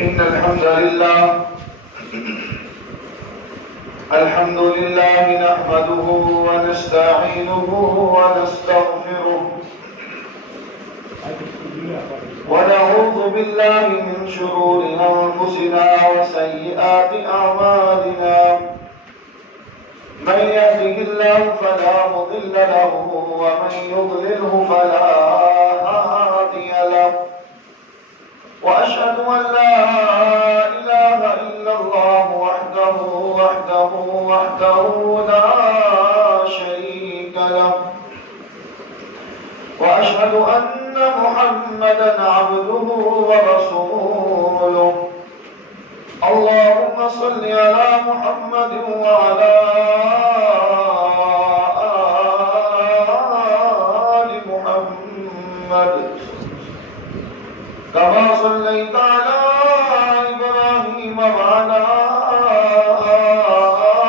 إن الحمد لله نحمده ونستعينه ونستغفره ونعوذ بالله من شرور أنفسنا وسيئات أعمالنا من يهده الله فلا مضل له ومن يضلله فلا هادي له وأشهد أن لا إله إلا الله وحده لا شريك له وأشهد أن محمدا عبده ورسوله اللهم صل على محمد وعلى آل محمد كما صليت على إبراهيم وعلى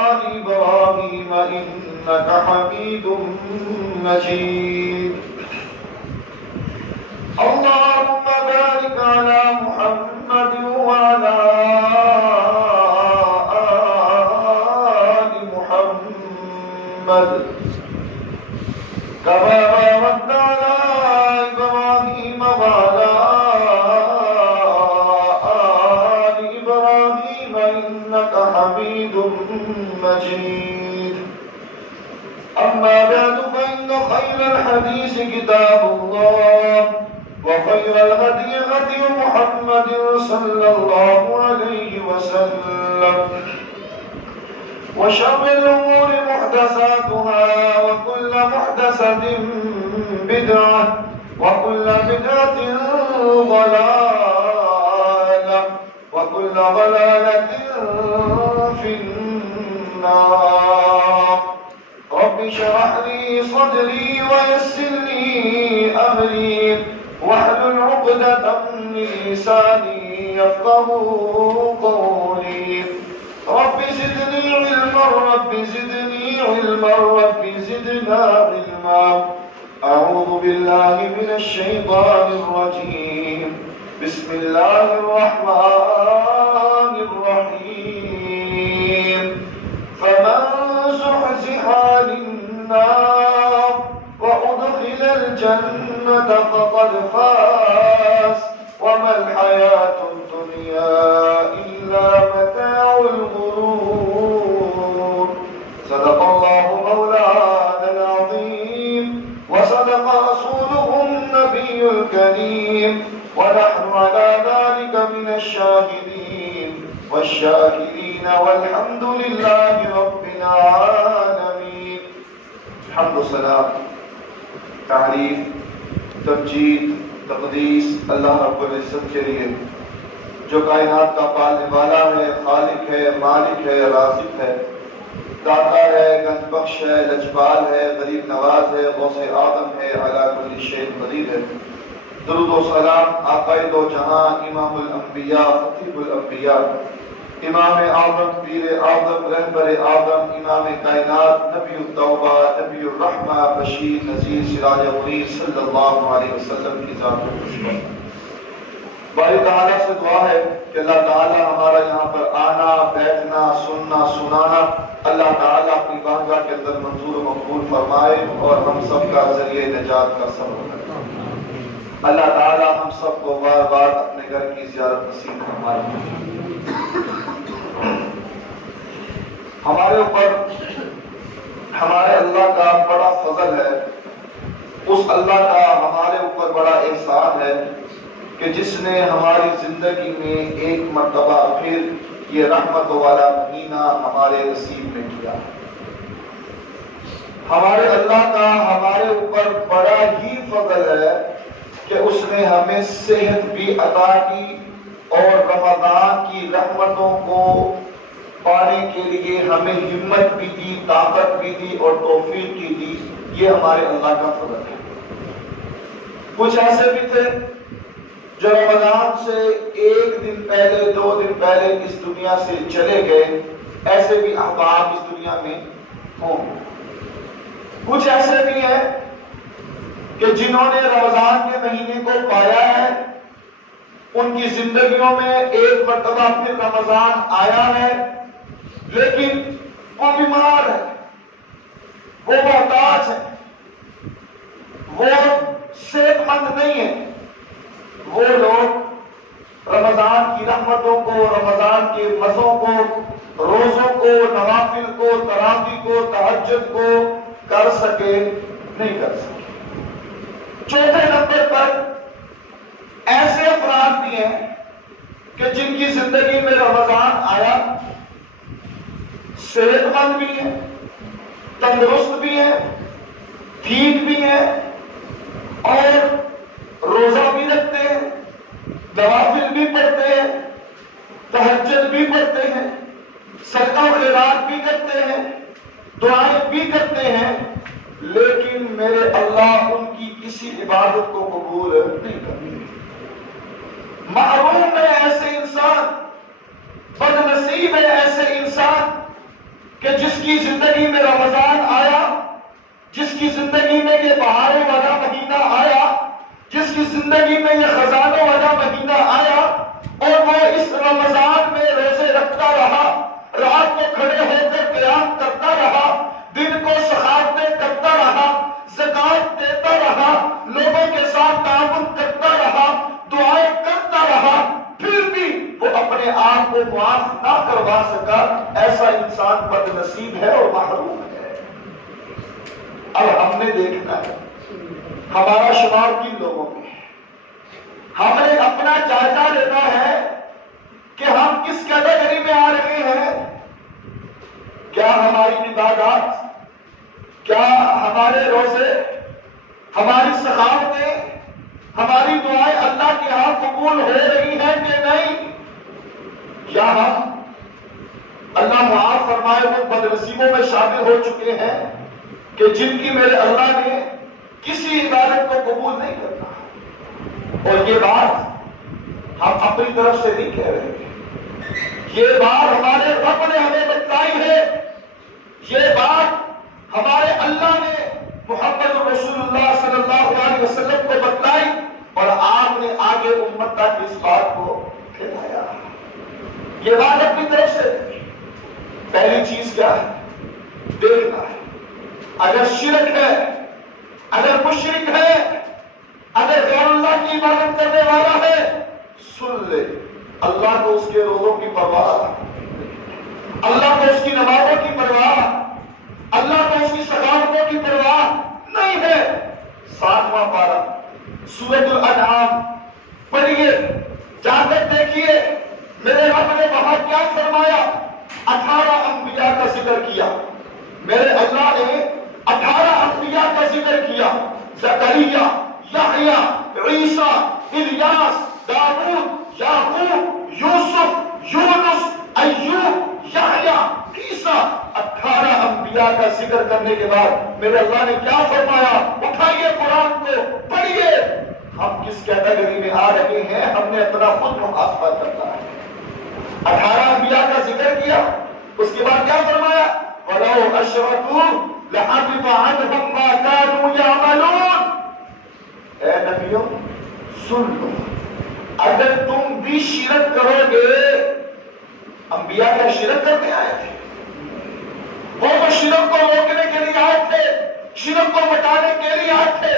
آل إبراهيم إنك حميد مجيد اللهم بارك على محمد وعلى آل محمد كما باركت على إبراهيم وعلى آل إبراهيم إنك حميد مجيد أما بعد فإن خير الحديث كتاب الله وخير الهدي هدي محمد صلى الله عليه وسلم وشر الأمور محدثاتها وكل محدثة بدعة وكل بدعة ضلالة وكل ضلالة في النار رب اشرح لي صدري ويسر لي أمري واحلل عقدة من لساني يفقهوا قولي رب زدني علما رب زدني علما رب زدنا علما أعوذ بالله من الشيطان الرجيم بسم الله الرحمن الرحيم فمن زحزح عن النار وأدخل الجنة فقد فاز وما الحياة الدنيا إلا متاع الغرور صدق الله مولانا العظيم وصدق رسوله النبي الكريم ونحن على ذلك من الشاهدين والشاكرين والحمد لله رب العالمين الحمد والصلاة تعریف تمجید تقدیس اللہ رب العزت کے لیے جو کائنات کا پالنے والا ہے خالق ہے مالک ہے رازق ہے داتا ہے گنج بخش ہے لجپال ہے غریب نواز ہے غوث اعظم ہے علی کل شیء قدیر ہے درود و سلام آقا دو جہاں امام الانبیاء خطیب الانبیاء امام اعظم پیر اعظم رہبر اعظم امام کائنات نبی التوبہ نبی الرحمہ بشیر نذیر سراج منیر صلی اللہ علیہ وسلم کی ذات کو خوش کرے باری تعالیٰ سے دعا ہے کہ اللہ تعالیٰ ہمارا یہاں پر آنا بیٹھنا سننا سنانا اللہ تعالیٰ اپنی بارگاہ کے اندر منظور و مقبول فرمائے اور ہم سب کا ذریعہ نجات کا سبب بنے اللہ تعالیٰ ہم سب کو بار بار اپنے گھر کی زیارت نصیب فرمائے ہمارے اوپر ہمارے اللہ کا بڑا فضل ہے اس اللہ کا ہمارے اوپر بڑا احسان ہے کہ جس نے ہماری زندگی میں ایک مرتبہ پھر یہ رحمت والا مہینہ ہمارے نصیب میں کیا ہمارے اللہ کا ہمارے اوپر بڑا ہی فضل ہے کہ اس نے ہمیں صحت بھی عطا کی اور رمضان کی رحمتوں کو پانے کے لیے ہمیں ہمت بھی دی طاقت بھی دی اور توفیق بھی دی یہ ہمارے اللہ کا فضل ہے کچھ ایسے بھی تھے جو رمضان سے ایک دن پہلے 2 دن پہلے اس دنیا سے چلے گئے ایسے بھی احباب اس دنیا میں ہوں کچھ ایسے بھی ہیں کہ جنہوں نے رمضان کے مہینے کو پایا ہے ان کی زندگیوں میں ایک مرتبہ پھر رمضان آیا ہے، لیکن وہ بیمار ہے، وہ محتاج ہے، وہ صحت مند نہیں ہے۔ وہ لوگ رمضان کی رحمتوں کو، رمضان کے مزوں کو، روزوں کو، نوافل کو، تراویح کو، تہجد کو کر سکے نہیں کر سکے۔ چوتھے نمبر پر ایسے افراد بھی ہیں کہ جن کی زندگی میں رمضان آیا، صحت مند بھی ہیں، تندرست بھی ہیں، ٹھیک بھی ہیں، اور روزہ بھی رکھتے ہیں، نوافل بھی پڑھتے ہیں، تہجد بھی پڑھتے ہیں، صدقہ و خیرات بھی کرتے ہیں، دعائیں بھی کرتے ہیں، لیکن میرے اللہ ان کی کسی عبادت کو قبول نہیں کرتے۔ محروم ہے ایسے انسان، بد نصیب ہے ایسے انسان کہ جس کی زندگی میں رمضان آیا، جس کی زندگی میں یہ بہاروں والا مہینہ آیا، جس کی زندگی میں یہ خزانوں والا مہینہ آیا، اور وہ اس رمضان میں روزے رکھتا رہا، رات کو کھڑے ہو کر قیام کرتا رہا، دن کو سخاوتیں کرتا رہا، زکات دیتا رہا، لوگوں کے ساتھ تعاون کرتا رہا، دعائیں کرتا رہا، پھر بھی وہ اپنے آپ کو معاف نہ کروا سکا، ایسا انسان بد نصیب ہے اور محروم ہے۔ اب ہم نے دیکھنا ہے ہمارا شمار کن لوگوں میں ہے۔ ہم نے اپنا جائزہ لینا ہے کہ ہم کس کیٹیگری میں آ رہے ہیں۔ کیا ہماری عبادات، کیا ہمارے روزے، ہماری سخاوتیں، ہماری دعائیں اللہ کے ہاں قبول ہو رہی ہیں کہ نہیں؟ یا ہم اللہ معاف فرمائے وہ بد نصیبوں میں شامل ہو چکے ہیں کہ جن کی میرے اللہ نے کسی عبادت کو قبول نہیں کرتا؟ اور یہ بات ہم اپنی طرف سے نہیں کہہ رہے ہیں، یہ بات ہمارے رب نے ہمیں بتلائی ہے، یہ بات ہمارے اللہ نے محمد رسول اللہ صلی اللہ علیہ وسلم کو بتلائی، اور آپ نے آگے امت تک اس بات کو پھیلایا۔ یہ بات اپنی طرف سے پہلی چیز کیا ہے؟ دیکھنا ہے۔ اگر شرک ہے، اگر مشرک ہے، اگر غیر اللہ کی عبادت کرنے والا ہے، سن لے، اللہ کو اس کے روزوں کی پرواہ، اللہ کو اس کی نمازوں کی پرواہ، اللہ کو اس کی سخاوتوں کی پرواہ نہیں ہے۔ 7واں پارہ سورۃ الانعام پڑھیے، جا کر دیکھیے میرے رب نے وہاں کیا فرمایا۔ 18 انبیاء کا ذکر کیا، میرے اللہ نے 18 انبیاء کا ذکر کیا، زکریا، یحییٰ، عیسیٰ، الیاس، داؤد، یعقوب، یوسف، یونس، ایوب، یحییٰ، عیسیٰ۔ 18 انبیاء کا ذکر کرنے کے بعد میرے اللہ نے کیا فرمایا؟ اٹھائیے قرآن کو پڑھیے، ہم کس کیٹیگری میں آ رہے ہیں، ہم نے اپنا خود محاسبہ کرنا ہے۔ 18 انبیاء کا ذکر کیا، اس کے بعد کیا فرمایا؟ وَلَوْ أَشْرَكُوا لَحَبِطَ عَنْهُمْ مَا كَانُوا يَعْمَلُونَ۔ اے نبیوں سن لو، اگر تم بھی شرک کرو گے، انبیاء کیا شرک کرنے آئے تھے؟ وہ تو شرک کو روکنے کے لیے آئے تھے، شرک کو مٹانے کے لیے آئے تھے،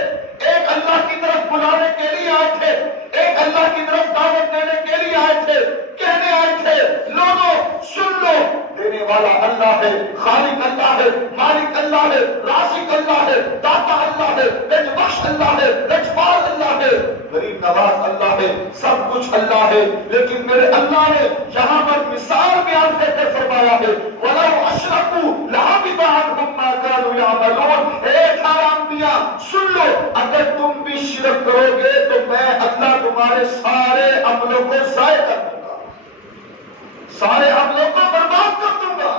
ایک اللہ کی طرف بلانے کے لیے آئے تھے، ایک اللہ کی طرف دعوت دینے کے لیے آئے تھے، کہنے آئے تھے لوگوں سن لو، دینے والا اللہ ہے، خالق اللہ ہے، مالک اللہ ہے، رازق اللہ ہے، داتا اللہ ہے، رزق بخش اللہ ہے، رزقباز اللہ ہے، غریب نواز اللہ ہے، سب کچھ اللہ ہے، لیکن میرے اللہ نے یہاں پر مثال بیان کر کے فرمایا ہے وَلَوْ أَشْرَكُوا لَحَبِطَ عَنْهُمْ مَا كَانُوا يَعْمَلُونَ۔ اے 18 انبیاء سن لو، اگر تم بھی شرک کرو گے تو میں اللہ تمہارے سارے عملوں کو ضائع کر دوں گا، سارے عملوں کو برباد کر دوں گا۔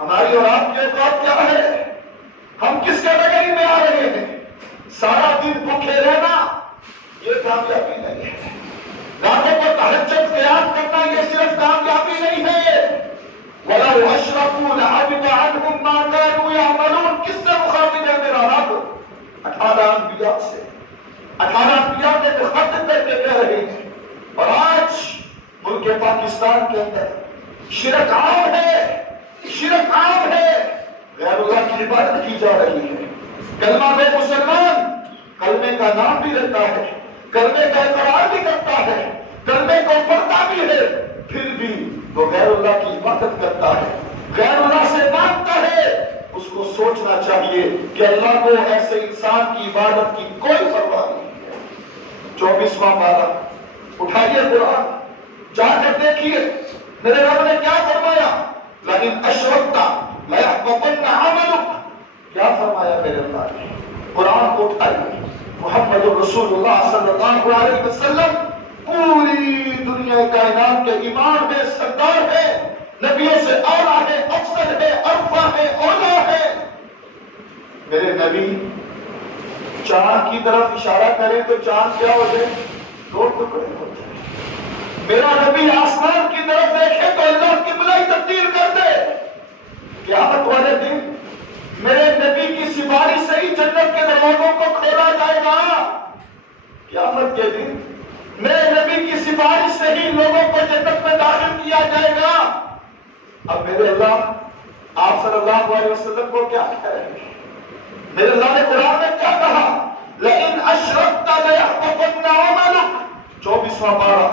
ہماری اور آپ کی اوقات کیا ہے؟ ہم کس کیٹیگری میں آ رہے ہیں؟ سارا دن بھوکے رہنا یہ کامیابی نہیں ہے، راتوں کو تہجد قیام کرنا یہ صرف کامیابی نہیں ہے۔ وَلَوْ أَشْرَكُوا لَحَبِطَ عَنْهُمْ مَا كَانُوا يَعْمَلُونَ۔ کس سے مخاطب ہے میرا رب؟ 18 انبیاء سے، 18 انبیاء کے مخاطب کر کے کہہ رہے ہیں کے پاکستان کے اندر شرک عام ہے، شرک عام ہے، غیر اللہ کی عبادت کی جا رہی ہے۔ کلمہ گو مسلمان کلمے کا نام بھی لیتا ہے، کلمے کا اقرار بھی کرتا ہے، کلمے کو پڑھتا بھی ہے، پھر بھی وہ غیر اللہ کی عبادت کرتا ہے، غیر اللہ سے مانگتا ہے۔ اس کو سوچنا چاہیے کہ اللہ کو ایسے انسان کی عبادت کی کوئی پرواہ نہیں ہے۔ 24واں پارہ اٹھائیے قرآن، جا کر دیکھیے میرے رب نے کیا فرمایا، لئن اشرکت لیحبطن عملک، کیا فرمایا میرے اللہ نے؟ قرآن کو اٹھائیے، محمد الرسول اللہ صلی اللہ علیہ وسلم پوری دنیا کائنات کے امام ہے، سردار ہے، نبیوں سے اعلیٰ ہے، افضل ہے، ارفع ہے، اولا ہے۔ میرے نبی چاند کی طرف اشارہ کریں تو چاند کیا ہوتے ہیں؟ 2 ٹکڑے ہوتے ہیں۔ میرا نبی آسمان کی طرف دیکھے تو اللہ قبلہ ہی تبدیل کر دے۔ قیامت والے دن میرے نبی کی سفارش سے ہی جنت کے دروازوں کو کھولا جائے گا۔ قیامت کے دن میرے نبی کی سفارش سے ہی لوگوں کو جنت میں داخل کیا جائے گا۔ اب میرے اللہ آپ صلی اللہ علیہ وسلم کو کیا کہہ رہے ہیں؟ میرے اللہ نے قرآن میں کیا کہا؟ لئن اشرکت لیحبطن عملک، 24واں پارہ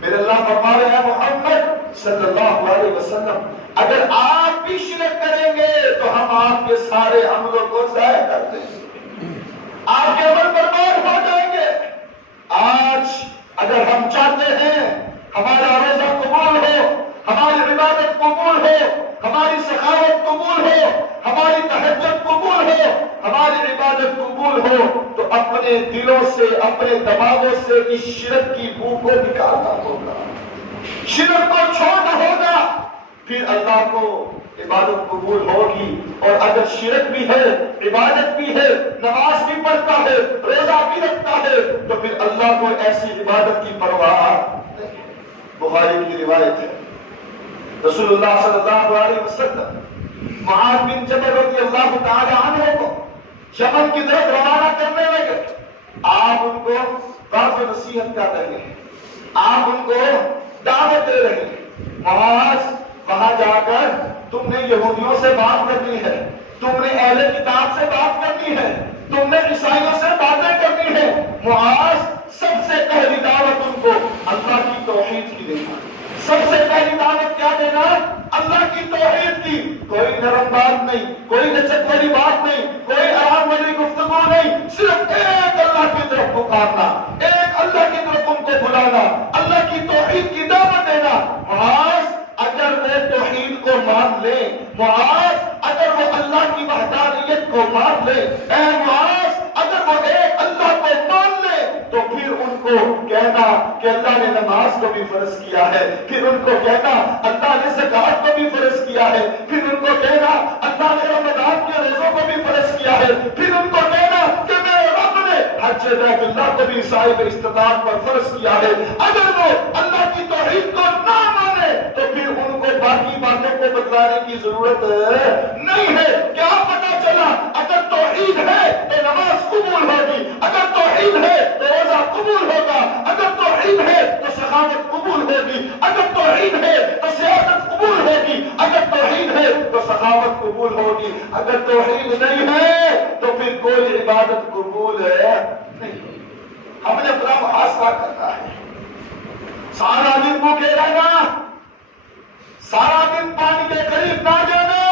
میرے اللہ فرما رہے ہیں محمد صلی اللہ علیہ وسلم اگر آپ بھی شرک کریں گے تو ہم آپ کے سارے عملوں کو ضائع کر دیں گے، آپ کے عمل برباد ہو جائیں گے۔ آج اگر ہم چاہتے ہیں ہمارا روزہ قبول ہو، ہماری عبادت قبول ہو، ہماری سخاوت قبول ہو، ہماری تہجد قبول ہو، ہماری عبادت قبول ہو، تو اپنے دلوں سے، اپنے دماغوں سے اس شرک کی بو کو نکالنا ہوگا، شرک کو چھوڑنا ہوگا، پھر اللہ کو عبادت قبول ہوگی۔ اور اگر شرک بھی ہے، عبادت بھی ہے، نماز بھی پڑھتا ہے، روزہ بھی رکھتا ہے، تو پھر اللہ کو ایسی عبادت کی پرواہ نہیں۔ بخاری کی روایت ہے، رسول اللہ صلی اللہ علیہ وسلم معاذ بن جبل رضی اللہ تعالی عنہ کو یمن کی طرف روانہ کرنے لگے۔ آپ ان کو واضح نصیحت کر رہے ہیں، آپ ان کو دعوت دے رہے ہیں، معاذ وہاں جا کر تم نے یہودیوں سے بات کرنی ہے، تم نے اہل کتاب سے بات کرنی ہے، تم نے عیسائیوں سے باتیں کرنی ہے۔ معاذ سب سے پہلی دعوت ان کو اللہ کی توحید کی دینا، سب سے پہلی دعوت کیا دینا؟ اللہ کی توحید کی۔ کوئی نرم بات نہیں، کوئی لچک والی بات نہیں، کوئی آرام والی گفتگو نہیں، صرف ایک اللہ کی طرف پکارنا، ایک اللہ کی طرف ان کو بلانا، اللہ کی توحید کی دعوت دینا۔ معاذ اگر وہ توحید کو مان لے، معاذ اگر وہ اللہ کی وحدانیت کو مان لے، اے معاذ اگر وہ ایک اللہ کو مان لے، تو پھر ان کو کہنا کہ اللہ نے نماز کو بھی فرض کیا ہے، پھر ان کو کہنا اللہ نے زکات کو بھی فرض کیا ہے، پھر ان کو کہنا اللہ نے رمضان کے روزوں کو بھی فرض کیا ہے، پھر ان کو کہنا کہ میرے رب نے حج بیت اللہ کو بھی صاحب استطاعت پر فرض کیا ہے۔ اگر وہ اللہ کی توحید کو نہ مانے تو پھر ان کو باقی باتوں کو بتلانے کی ضرورت نہیں ہے۔ کیا پتہ چلا؟ اگر توحید ہے تو نماز قبول ہوگی، اگر توحید ہے تو روزہ قبول ہوگا، اگر توحید ہے تو سخاوت قبول ہوگی، اگر توحید ہے تو سیاست قبول ہوگی، اگر توحید ہے تو سخاوت قبول ہوگی، اگر توحید نہیں ہے تو پھر کوئی عبادت قبول نہیں۔ ہم نے اپنا محاسبہ کرنا ہے۔ سارا دن بھوکے رہنا، سارا دن پانی کے قریب نہ جانا،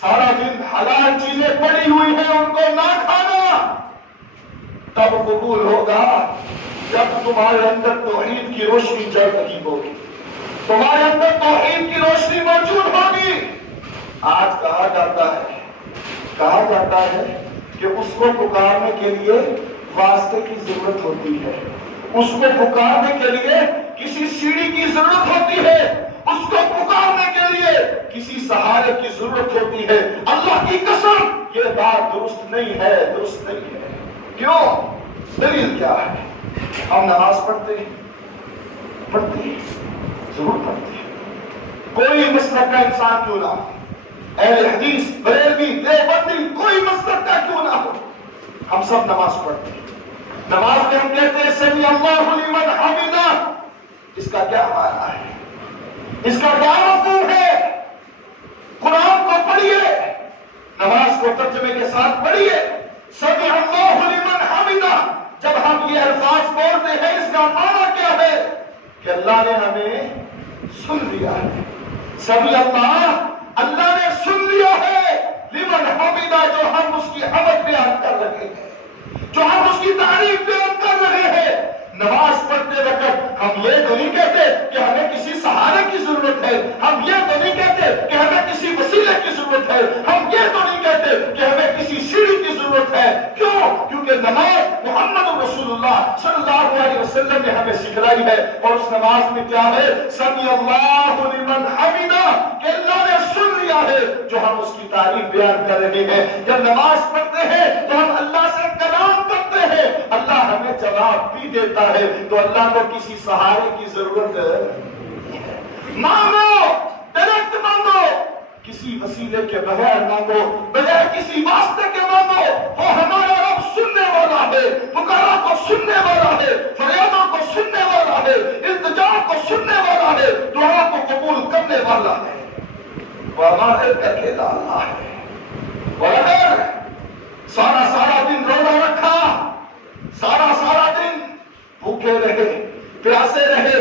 سارا دن حلال چیزیں پڑی ہوئی ہیں ان کو نہ کھانا، تب قبول ہوگا جب تمہارے اندر توحید کی روشنی جل رہی ہوگی، تمہارے اندر توحید کی روشنی موجود ہوگی۔ آج کہا جاتا ہے کہ اس کو پکارنے کے لیے واسطے کی ضرورت ہوتی ہے، اس کو پکارنے کے لیے کسی سیڑھی کی ضرورت ہوتی ہے، اس کو پکارنے کے لیے کسی سہارے کی ضرورت ہوتی ہے۔ اللہ کی قسم یہ بات درست نہیں ہے، درست نہیں ہے۔ کیوں؟ دلیل کیا ہے؟ ہم نماز پڑھتے ہیں، ضرور پڑھتے ہیں، کوئی مسلک کا انسان کیوں نہ ہو، اہل حدیث، بریلوی، دیوبندی، کوئی مسلک کا کیوں نہ ہو، ہم سب نماز پڑھتے ہیں۔ نماز میں ہم کہتے ہیں سمیع اللہ لمن حمدہ، اس کا کیا معنی ہے؟ اس کا کیا مفہوم ہے؟ قرآن کو پڑھیے، نماز کو ترجمے کے ساتھ پڑھیے۔ سمع اللہ لمن حمدہ، جب ہم یہ الفاظ بولتے ہیں اس کا معنی کیا ہے؟ کہ اللہ نے ہمیں سن لیا ہے۔ سمع اللہ نے سن لیا ہے، لمن حمدہ، جو ہم اس کی حمد بیان کر رہے ہیں، جو ہم اس کی تعریف بیان کر رہے ہیں۔ نماز پڑھتے وقت ہم یہ تو نہیں کہتے کہ ہمیں کسی سہارے کی ضرورت ہے، ہم یہ تو نہیں کہتے کہ ہمیں کسی وسیلے کی ضرورت ہے، ہم یہ تو نہیں کہتے کہ ہمیں کسی سیڑھی کی ضرورت ہے۔ کیوں؟ کیونکہ نماز محمد رسول اللہ صلی اللہ علیہ وسلم نے ہمیں سکھلائی ہے، اور اس نماز میں کیا ہے؟ سمع اللہ لمن حمدہ، کہ اللہ نے سن لیا ہے جو ہم اس کی تعریف بیان کر رہے ہیں۔ جب نماز پڑھتے ہیں تو ہم اللہ سے کلام کرتے ہیں، اللہ ہمیں جواب بھی دیتا ہے، تو اللہ کو کسی سہارے کی ضرورت مانگو، ڈائریکٹ مانگو، کسی وسیلے کے بغیر مانگو، بغیر کسی واسطے کے مانگو۔ وہ ہمارا رب سننے والا ہے، پکارا کو سننے والا ہے، فریادوں کو سننے والا ہے، التجا کو سننے والا ہے، دعا کو قبول کرنے والا ہے۔ وہ ہمارے اکیلا اللہ ہے۔ اور اگر سارا دن روزہ رکھا، سارا دن بھوکے رہے، پیاسے رہے،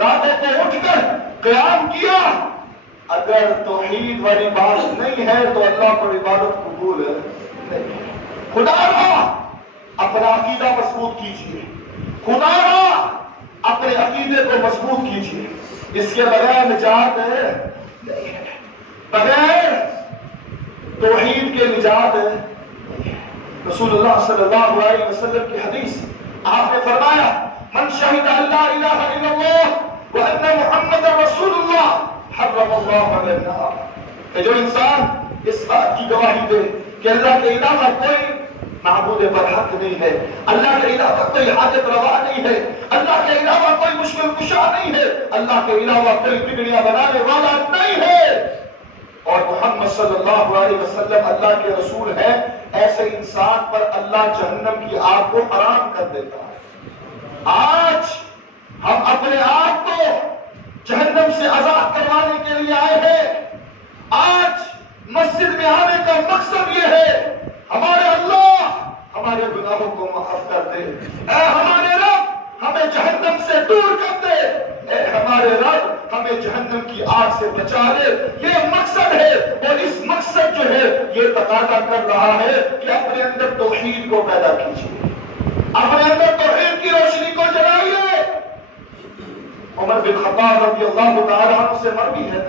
راتوں کو اٹھ کر قیام کیا، اگر توحید والی بات نہیں ہے تو اللہ کو عبادت قبول نہیں ہے۔ خدا را اپنا عقیدہ مضبوط کیجیے، خدا را اپنے عقیدے کو مضبوط کیجیے، اس کے بغیر نجات نہیں ہے، بغیر توحید کے نجات ہے۔ رسول اللہ صلی اللہ علیہ وسلم کی حدیث، آپ نے فرمایا من شہد اللہ الہ الا اللہ وان محمد رسول اللہ حرم اللہ علیہ النار، کہ جو انسان اس بات کی گواہی دے کہ اللہ کے علاوہ کوئی معبود برحق نہیں ہے، اللہ کے علاوہ کوئی حاجت روا نہیں ہے، اللہ کے علاوہ کوئی مشکل کشا نہیں ہے، اللہ کے علاوہ کوئی بگڑیاں بنانے والا نہیں ہے، اور محمد صلی اللہ علیہ وسلم اللہ کے رسول ہیں، ایسے انسان پر اللہ جہنم کی آگ کو حرام کر دیتا ہے۔ آج ہم اپنے آپ کو جہنم سے آزاد کروانے کے لیے آئے ہیں۔ آج مسجد میں آنے کا مقصد یہ ہے، ہمارے اللہ ہمارے گناہوں کو معاف کر دے، اے ہمارے رب ہمیں جہنم سے دور کر دے، اے ہمارے رب ہمیں جہنم کی آگ سے بچا لے، یہ مقصد ہے۔ اور اس مقصد جو ہے یہ تقاضا کر رہا ہے کہ اپنے اندر توحید کو پیدا کیجیے، اپنے اندر توحید کی روشنی کو جلائیے۔ عمر بن خطاب رضی اللہ تعالیٰ عنہ سے مروی ہے،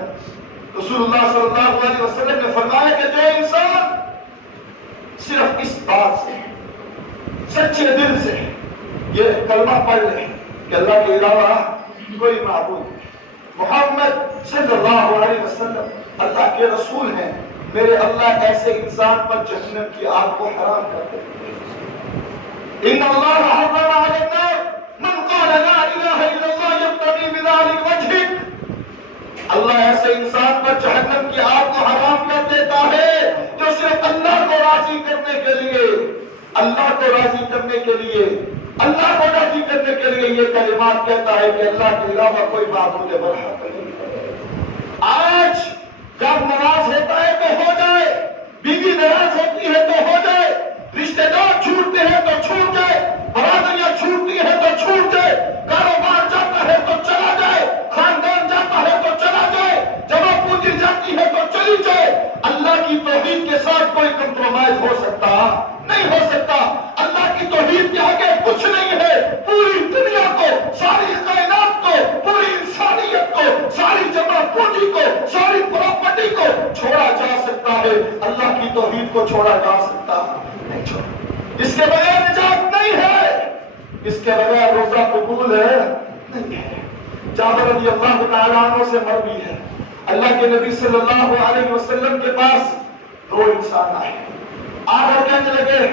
رسول اللہ صلی اللہ علیہ وسلم نے فرمایا کہ جو انسان صرف اس بات سے سچے دل سے یہ کلمہ پڑھ لے کہ اللہ کے علاوہ کوئی معبود نہیں، محمد صلی اللہ علیہ وسلم اللہ کے رسول ہیں، میرے اللہ ایسے انسان پر جہنم کی آگ کو حرام کر دے۔ ان اللہ حرم علی النار من قال لا الہ الا اللہ یبتغی بذلک وجہہ، اللہ ایسے انسان پر جہنم کی آگ کو حرام کر دیتا ہے جو صرف اللہ کو راضی کرنے کے لیے، اللہ کو راضی کرنے کے لیے، اللہ کو راضی کرنے کے لیے یہ کلمات کہتا ہے کہ اللہ کے علاوہ کوئی معبود برحق نہیں ہے۔ آج جب ناراض ہوتا ہے تو ہو جائے، بیوی ناراض ہوتی ہے تو ہو جائے، رشتہ دار چھوٹتے ہیں تو چھوٹ جائے، برادریاں چھوٹتی ہیں تو چھوٹ جائے، کاروبار جاتا ہے تو چلا جائے، خاندان جاتا ہے تو چلا جائے، جمع پونجی جاتی ہے تو چلی جائے، اللہ کی توحید کے ساتھ کوئی کمپرومائز ہو سکتا نہیں ہو سکتا۔ اللہ کی توحید کے آگے کچھ نہیں ہے۔ پوری دنیا کو، ساری کائنات کو، پوری انسانیت کو، ساری جمع پونجی کو، ساری پراپرٹی کو چھوڑا جا سکتا ہے، اللہ کی توحید کو چھوڑا جا سکتا نہیں چھوڑا۔ اس کے بغیر نجات نہیں ہے، اس کے بغیر روزہ قبول ہے نہیں ہے۔ جابر رضی اللہ تعالیٰ عنہ سے مروی ہے، اللہ کے نبی صلی اللہ علیہ وسلم کے پاس دو انسان آئے، آ کر کہنے لگے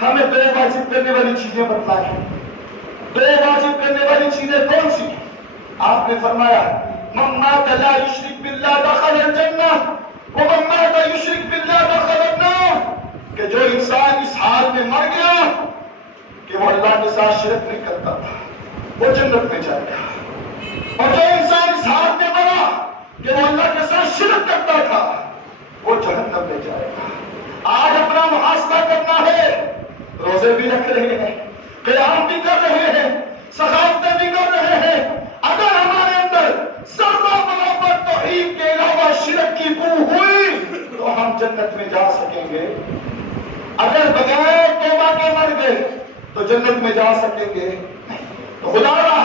ہمیں دو واجب کرنے والی چیزیں بتلائیں۔ دو واجب کرنے والی چیزیں کون سی؟ آپ نے فرمایا من مات لا یشرک باللہ دخل الجنہ ومن مات یشرک باللہ دخل النار، کہ جو انسان اس حال میں مر گیا کہ وہ اللہ کے ساتھ شرک نہیں کرتا تھا، وہ جنت میں جائے گا. اور جو انسان اس حال میں مرا کہ وہ اللہ کے ساتھ شرک کرتا تھا وہ جہنم میں جائے گا. آج اپنا محاسبہ کرنا ہے. روزے بھی رکھ رہے ہیں, قیام بھی کر رہے ہیں, سخاوتیں بھی کر رہے ہیں. اگر ہمارے اندر ذرہ برابر توحید کے علاوہ شرک کی بو ہوئی تو ہم جنت میں جا سکیں گے. اگر بغیر توبہ کے مر گئے تو جنت میں جا سکیں گے. تو خدا را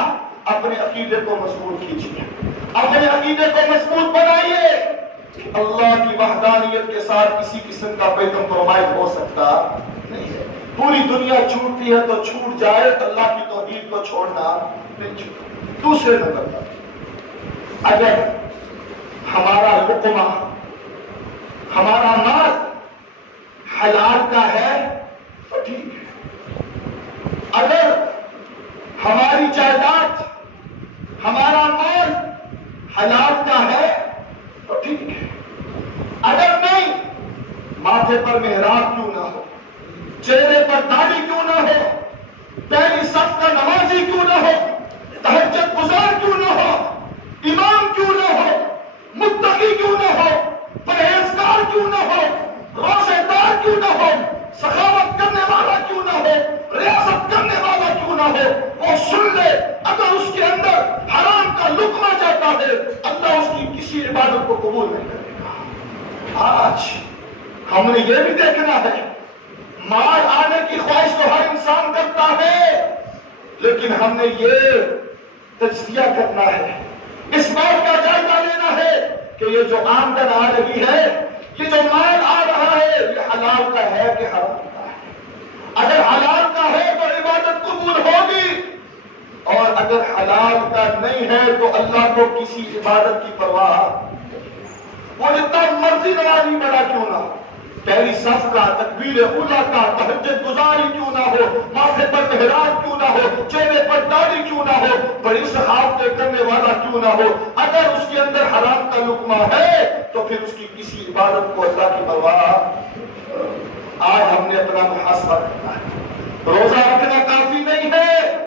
اپنے عقیدے کو مضبوط کیجیے, اپنے عقیدے کو مضبوط بنائیے. اللہ کی وحدانیت کے ساتھ کسی قسم کا کوئی کمپرومائز ہو سکتا نہیں ہے. پوری دنیا چھوٹتی ہے تو چھوٹ جائے, تو اللہ کی توحید کو چھوڑنا نہیں چھوٹتا. دوسرے نمبر پر, اگر ہمارا لقمہ, ہمارا مال حلال کا ہے تو ٹھیک ہے. اگر ہماری جائیداد, ہمارا مال حلال کا ہے تو ٹھیک ہے. اگر نہیں, ماتھے پر محراب کیوں نہ ہو, چہرے پر داڑھی کیوں نہ ہو, پہلی صف کا نمازی کیوں نہ ہو, تہجد گزار کیوں نہ ہو, امام کیوں نہ ہو, متقی کیوں نہ ہو, پرہیزگار کیوں نہ ہو, روزے دار کیوں نہ ہو, سخاوت کرنے والا کیوں نہ ہو, ریاضت کرنے والا کیوں نہ ہو, وہ سن لے اگر اس کے اندر حرام کا لقمہ جاتا ہے اللہ اس کی کسی عبادت کو قبول نہیں کرے گا. آج ہم نے یہ بھی دیکھنا ہے, مال آنے کی خواہش تو ہر انسان کرتا ہے, لیکن ہم نے یہ تجزیہ کرنا ہے, اس بات کا جائزہ لینا ہے کہ یہ جو آمدن آ رہی ہے, یہ جو مال آ رہا ہے, یہ حلال کا ہے کہ حرام کا ہے. اگر حلال کا ہے تو عبادت قبول ہوگی, اور اگر حلال کا نہیں ہے تو اللہ کو کسی عبادت کی پرواہ, وہ جتنا مرضی نمازی بڑا کیوں نہ ہو, پہلی صف کا, تکبیر اولیٰ کا, تہجد گزاری کیوں نہ ہو, ماتھے پر محراب کیوں نہ ہو, چہرے پر داڑھی کیوں نہ ہو, بڑی سخاوتیں کرنے والا کیوں نہ ہو, اگر اس کے اندر حرام کا لقمہ ہے تو پھر اس کی کسی عبادت کو اللہ کی پرواہ. آج ہم نے اپنا محاسبہ کرنا ہے. روزہ رکھنا کافی نہیں ہے,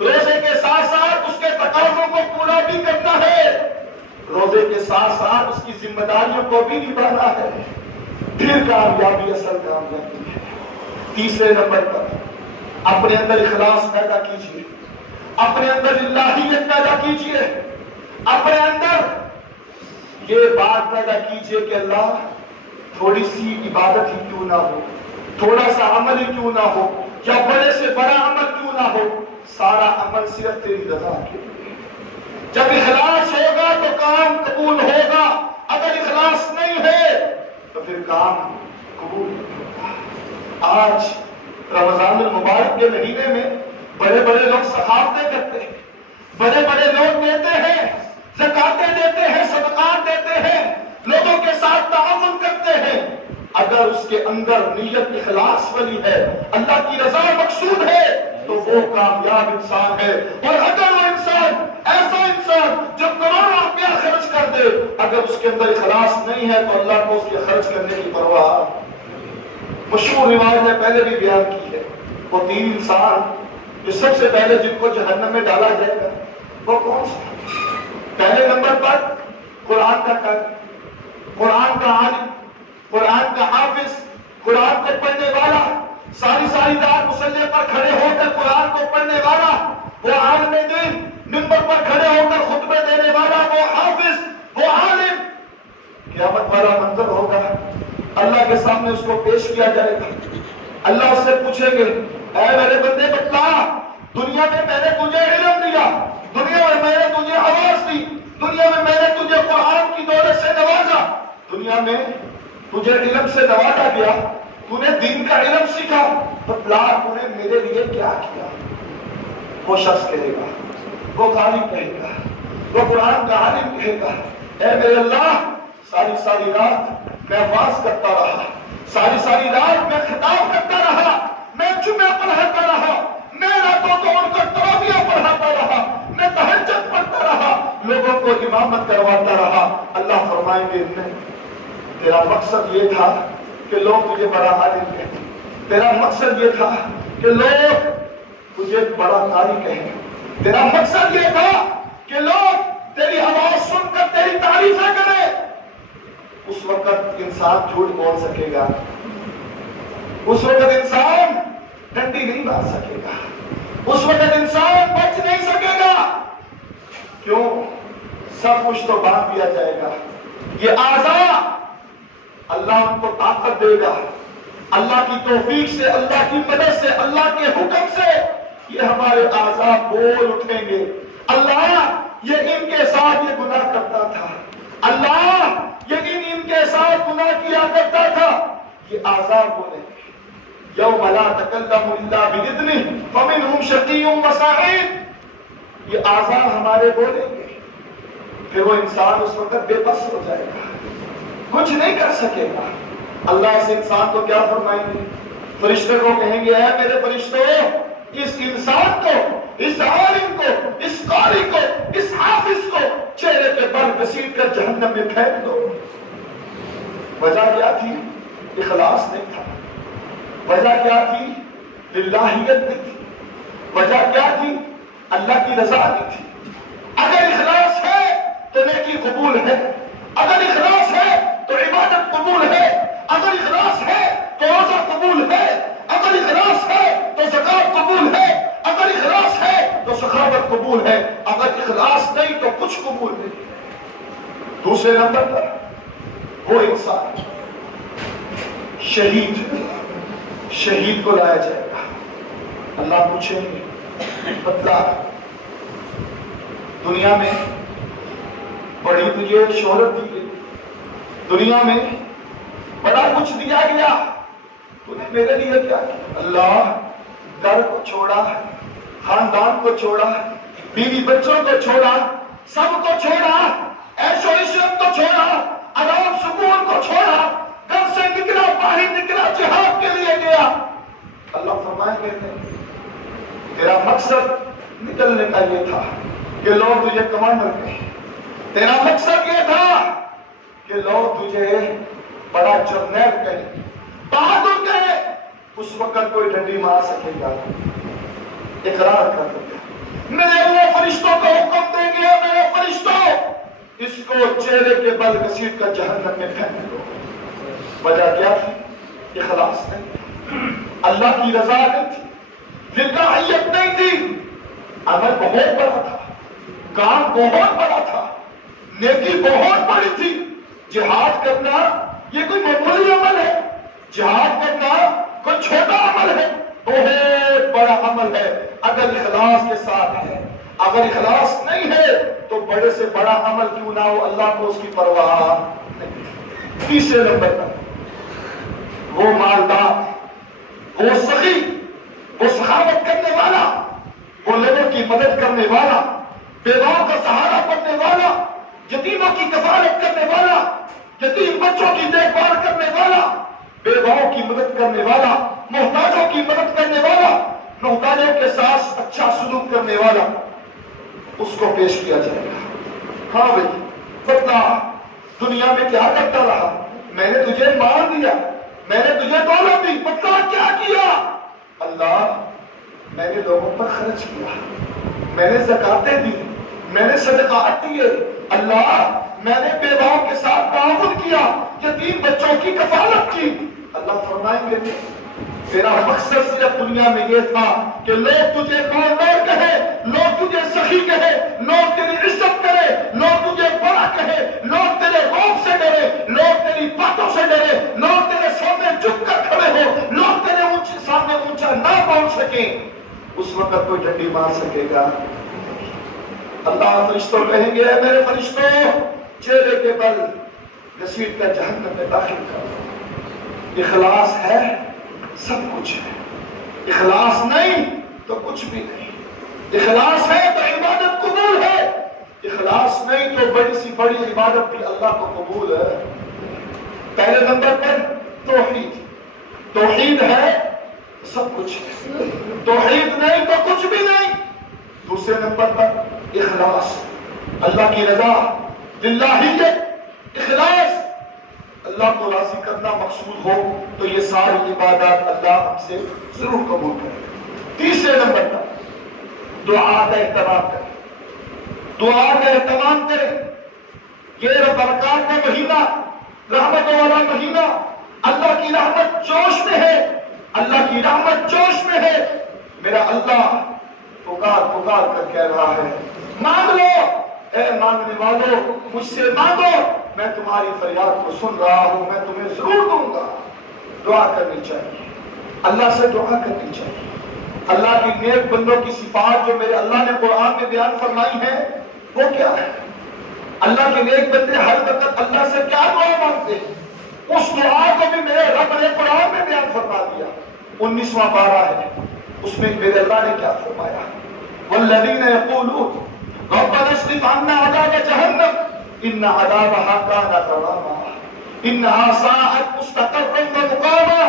روزے کے ساتھ ساتھ اس کے تقاضوں کو پورا بھی کرنا ہے, روزے کے ساتھ ساتھ اس کی ذمہ داریوں کو بھی نبھانا ہے, پھر کامیابی اصل کامیابی ہے. تیسرے نمبر پر اپنے اندر اخلاص پیدا کیجیے, اپنے اندر الہیت پیدا کیجیے, اپنے اندر یہ بات پیدا کیجیے کہ اللہ تھوڑی سی عبادت ہی کیوں نہ ہو, تھوڑا سا عمل ہی کیوں نہ ہو, یا بڑے سے بڑا عمل کیوں نہ ہو, سارا عمل صرف تیری رضا کے لیے. جب اخلاص ہوگا تو کام قبول ہوگا, اگر اخلاص نہیں ہے تو پھر کام قبول نہیں ہوگا. آج رمضان المبارک کے مہینے میں بڑے بڑے لوگ سخاوتیں کرتے ہیں, بڑے بڑے لوگ دیتے ہیں, زکاتیں دیتے ہیں, صدقات دیتے ہیں, لوگوں کے ساتھ تعاون کرتے ہیں. اگر اس کے اندر نیت اخلاص والی ہے, اللہ کی رضا مقصود ہے, تو وہ کامیاب انسان ہے. اور اگر وہ انسان ایسا انسان جو کروڑوں روپیہ خرچ کر دے, اگر اس کے اندر اخلاص نہیں ہے تو اللہ کو اس کے خرچ کرنے کی پرواہ. مشہور روایت نے پہلے بھی بیان کی ہے, وہ 3 انسان جو سب سے پہلے جن کو جہنم میں ڈالا جائے گا وہ کون سے؟ پہلے نمبر پر قرآن کا قاری, قرآن کا عالم, قرآن کا حافظ, قرآن کو پڑھنے والا, ساری رات مصلی پر کھڑے ہو کر قرآن کو پڑھنے والا, وہ عالم دین, منبر پر کھڑے ہو کر خطبے دینے والا, وہ حافظ, وہ عالم. قیامت والا منظر ہوگا, اللہ کے سامنے اس کو پیش کیا جائے گا. اللہ اس سے پوچھیں گے, اے میرے بندے بتلا, دنیا میں میں نے تجھے علم دیا, دنیا میں میں نے تجھے آواز دی, دنیا میں میں نے تجھے قرآن کی دولت سے نوازا, دنیا میں تجھے علم سے نوازا گیا, تو نے دین کا علم سیکھا, بتلا تو نے میرے لیے کیا کیا. وہ شخص کہے گا, وہ غالب کہے گا, وہ قرآن کا عالم کہے گا, اے میرے اللہ, ساری رات میں واز کرتا رہا, ساری رات میں خطاب کرتا رہا, میں جمعہ پڑھاتا رہا, میں راتوں کو اٹھ کر تراویح پڑھاتا رہا, میں تہجد پڑھتا رہا, لوگوں کو امامت کرواتا رہا. اللہ فرمائیں گے نہیں, تیرا مقصد یہ تھا کہ لوگ تجھے بڑا عالم کہیں, تیرا مقصد یہ تھا کہ لوگ تجھے بڑا قاری کہیں, تیرا مقصد یہ تھا کہ لوگ تیری آواز سن کر تیری تعریفیں کریں. اس وقت انسان جھوٹ بول سکے گا, اس وقت انسان ڈنڈی نہیں مار سکے گا, اس وقت انسان بچ نہیں سکے گا. کیوں؟ سب کچھ تو باندھ دیا جائے گا. یہ اعضاء اللہ ان کو طاقت دے گا, اللہ کی توفیق سے, اللہ کی مدد سے, اللہ کے حکم سے یہ ہمارے اعضاء بول اٹھیں گے. اللہ یہ ان کے ساتھ یہ گناہ کرتا تھا, اللہ یہ ان کے ساتھ گناہ کیا کرتا تھا. یہ اعضاء بولیں گے یوم لا تکلم الا باذنہ فمنهم شقی وسعید. یہ اعضاء ہمارے بولیں گے, پھر وہ انسان اس وقت بے بس ہو جائے گا, کچھ نہیں کر سکے گا. اللہ اس انسان کو کیا فرمائیں گے؟ فرشتے کو کہیں گے اے میرے فرشتوں, اس انسان کو, اس عالم کو, اس قاری کو, اس حافظ کو چہرے کے بل گھسیٹ کر جہنم میں پھینک دو. وجہ کیا تھی؟ اخلاص نہیں تھا. وجہ کیا تھی؟ للہیت نہیں تھی. وجہ کیا تھی؟ اللہ کی رضا نہیں تھی. اگر اخلاص ہے تو نیکی قبول ہے, اگر اخلاص ہے تو عبادت قبول ہے, اگر اخلاص ہے تو روزہ قبول ہے, اگر اخلاص ہے تو زکات قبول ہے, اگر اخلاص ہے تو سخاوت قبول ہے, اگر اخلاص نہیں تو کچھ قبول نہیں. دوسرے نمبر پر وہ انسان شہید کو لایا جائے گا. اللہ پوچھیں گے بتلا دنیا میں بڑی تجھے شہرت دی گئی, دنیا میں بڑا کچھ دیا گیا, تو نے میرے لیے کیا کیا؟ اللہ گھر کو چھوڑا, خاندان کو چھوڑا, بیوی بچوں کو چھوڑا, سب کو چھوڑا, عیش و عشرت کو چھوڑا, آرام سکون کو چھوڑا, گھر سے نکلا, باہر نکلا, جہاد کے لیے گیا. اللہ فرمائیں کہتے ہیں تیرا مقصد نکلنے کا یہ تھا کہ لوگ تجھے کمانڈر کہیں, تیرا مقصد یہ تھا کہ لوگ تجھے بڑا جرنیل کہیں, بہادر کہیں. اس وقت کوئی ڈنڈی مار سکے گا؟ اقرار کر دیا میرے اللہ فرشتوں کو حکم دیں گے, میرے فرشتوں اس کو چہرے کے بل گھسیٹ کر جہنم میں پھینک دو. وجہ کیا تھی؟ اخلاص نہیں تھی, اللہ کی رضا نہیں تھی, للہیت نہیں تھی. عمل بہت بڑا تھا, کام بہت بڑا تھا, نیکی بہت بڑی تھی. جہاد کرنا یہ کوئی معمولی عمل ہے, جہاد کرنا کوئی چھوٹا عمل ہے, بہت بڑا عمل ہے. اگر اخلاص کے ساتھ ہے, اگر اخلاص نہیں ہے تو بڑے سے بڑا عمل کیوں نہ ہو اللہ کو اس کی پرواہ نہیں. تیسرے نمبر پر وہ مالدار, وہ سخی, وہ سخاوت کرنے والا, وہ لوگوں کی مدد کرنے والا, بیواؤں کا سہارا بننے والا, یتیموں کی کفالت کرنے والا, یتیم بچوں کی دیکھ بھال کرنے والا, بیواؤں کی مدد کرنے والا, محتاجوں کی مدد کرنے والا, محتاجوں کے ساتھ اچھا سلوک کرنے والا, اس کو پیش کیا جائے گا. ہاں بھائی بتا دنیا میں کیا کرتا رہا؟ میں نے تجھے مال دیا, میں نے تجھے دولت دی, بتا کیا کیا؟ اللہ میں نے لوگوں پر خرچ کیا, میں نے زکاتیں دی, میں نے صدقات دیے, اللہ میں نے بیواؤں کے ساتھ تعاون کیا, یتیم بچوں کی کفالت کی. اللہ فرمائیں گے تیرا مقصد صرف دنیا میں یہ تھا کہ لوگ تجھے مالدار کہے, لوگ تجھے سخی کہے, لوگ تیری عزت کرے, لوگ تجھے بڑا کہے, لوگ تیرے روب سے ڈرے, لوگ تیری باتوں سے ڈرے, لوگ تیرے سامنے جھک کر کھڑے ہو, لوگ تیرے سامنے اونچا نہ پہنچ سکیں. اس وقت کوئی ڈنڈی مار سکے گا؟ اللہ فرشتوں کہیں گے میرے فرشتوں چہرے کے بل گھسیٹ کر جہنم میں داخل کر. اخلاص ہے سب کچھ ہے, اخلاص نہیں تو کچھ بھی نہیں. اخلاص ہے تو عبادت قبول ہے, اخلاص نہیں تو بڑی سی بڑی عبادت بھی اللہ کو قبول ہے. پہلے نمبر پر توحید, توحید ہے سب کچھ ہے, توحید نہیں تو کچھ بھی نہیں. دوسرے نمبر پر اخلاص, اللہ کی رضا, للہیت, اخلاص, اللہ کو راضی کرنا مقصود ہو تو یہ ساری عبادات اللہ ہم سے ضرور قبول کرے. تیسرے نمبر پر دعا کا اہتمام کریں، دعا کا اہتمام کریں۔ یہ برکات کا مہینہ، رحمت والا مہینہ، اللہ کی رحمت جوش میں ہے، اللہ کی رحمت جوش میں ہے۔ میرا اللہ پکار پکار کر کہہ رہا ہے مانگ لو، اے مانگنے والوں مجھ سے مانگو، میں تمہاری فریاد کو سن رہا ہوں، میں تمہیں ضرور دوں گا۔ دعا کرنی چاہیے، اللہ سے دعا کرنی چاہیے۔ اللہ کی نیک بندوں کی صفات جو میرے اللہ نے قرآن میں بیان فرمائی ہے وہ کیا ہے؟ اللہ کے نیک بندے ہر وقت اللہ سے کیا دعا مانگتے ہیں؟ اس دعا کو بھی میرے رب نے قرآن میں بیان فرما دیا۔ 19واں پارہ ہے، اس میں میرے اللہ نے کیا فرمایا؟ والذین یقولون ربنا اصرف عنا عذاب جہنم ان عذابها كان غراما انها ساءت مستقرا ومقاما۔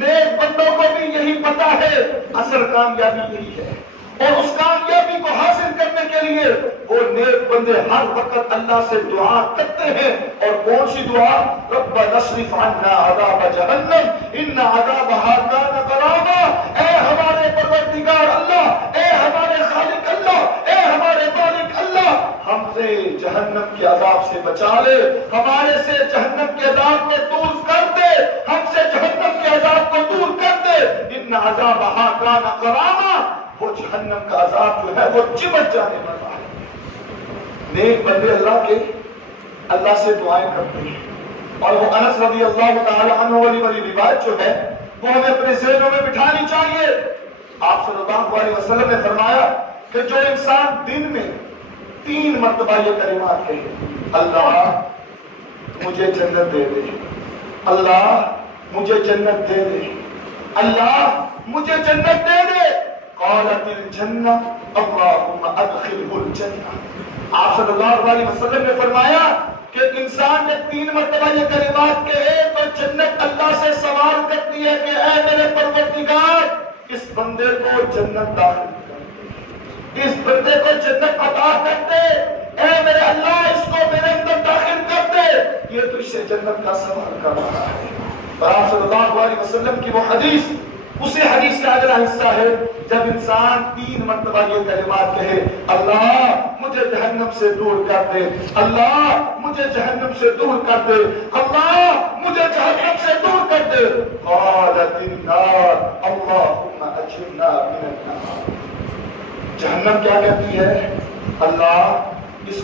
نیک بندوں کو بھی یہی پتا ہے اصل کامیابی یہی ہے، اور اس کامیابی کو حاصل کرنے کے لیے وہ نیک بندے ہر وقت اللہ سے دعا کرتے ہیں۔ اور کون سی دعا؟ ربنا اصرف عنا عذاب جہنم ان عذابها كان غراما۔ اے ہمارے پروردگار اللہ، اے ہمارے خالق اللہ، اے ہمارے مالک اللہ، ہم سے جہنم کے عذاب سے بچا لے، ہمارے سے جہنم کے عذاب کو دور کر دے، ہم سے جہنم کے عذاب کو دور کر دے۔ ان عذابها كان غراما، وہ جہنم کا عذاب جو ہے وہ چمٹ جانے والا ہے۔ نیک بندے اللہ سے دعائیں کرتے ہیں، اور وہ انس رضی اللہ تعالی عنہ والی روایت جو ہے وہ ہمیں اپنے ذہنوں میں بٹھانی چاہیے۔ آپ صلی اللہ علیہ وسلم نے فرمایا کہ جو انسان دن میں 3 مرتبہ یہ کلمات کہے، اللہ مجھے جنت دے دے، اللہ مجھے جنت دے دے، اللہ مجھے جنت دے دے، قالت الجنہ اللہم ادخلہ الجنہ۔ آپ صلی اللہ علیہ وسلم نے فرمایا کہ انسان نے 3 مرتبہ یہ کلمات کہے تو جنت اللہ سے سوال کرتی ہے کہ اے میرے پروردگار اس بندے کو جنت داخل کر دے، اس بندے کو جنت عطا کر دے، اے میرے اللہ اس کو میرے اندر داخل کر دے۔ یہ تو اس سے جنت کا سوال کر رہا ہے۔ اور آپ صلی اللہ علیہ وسلم کی وہ حدیث، اسی حدیث کا اگلا حصہ ہے جب انسان 3 مرتبہ یہ کلمات کہے، اللہ مجھے جہنم سے دور کر دے، اللہ مجھے جہنم سے دور کر دے، اللہ مجھے جہنم سے دور کر دے، قالت النار اللہم اجرنا من النار۔ جہنم کیا کہتی ہے؟ اللہ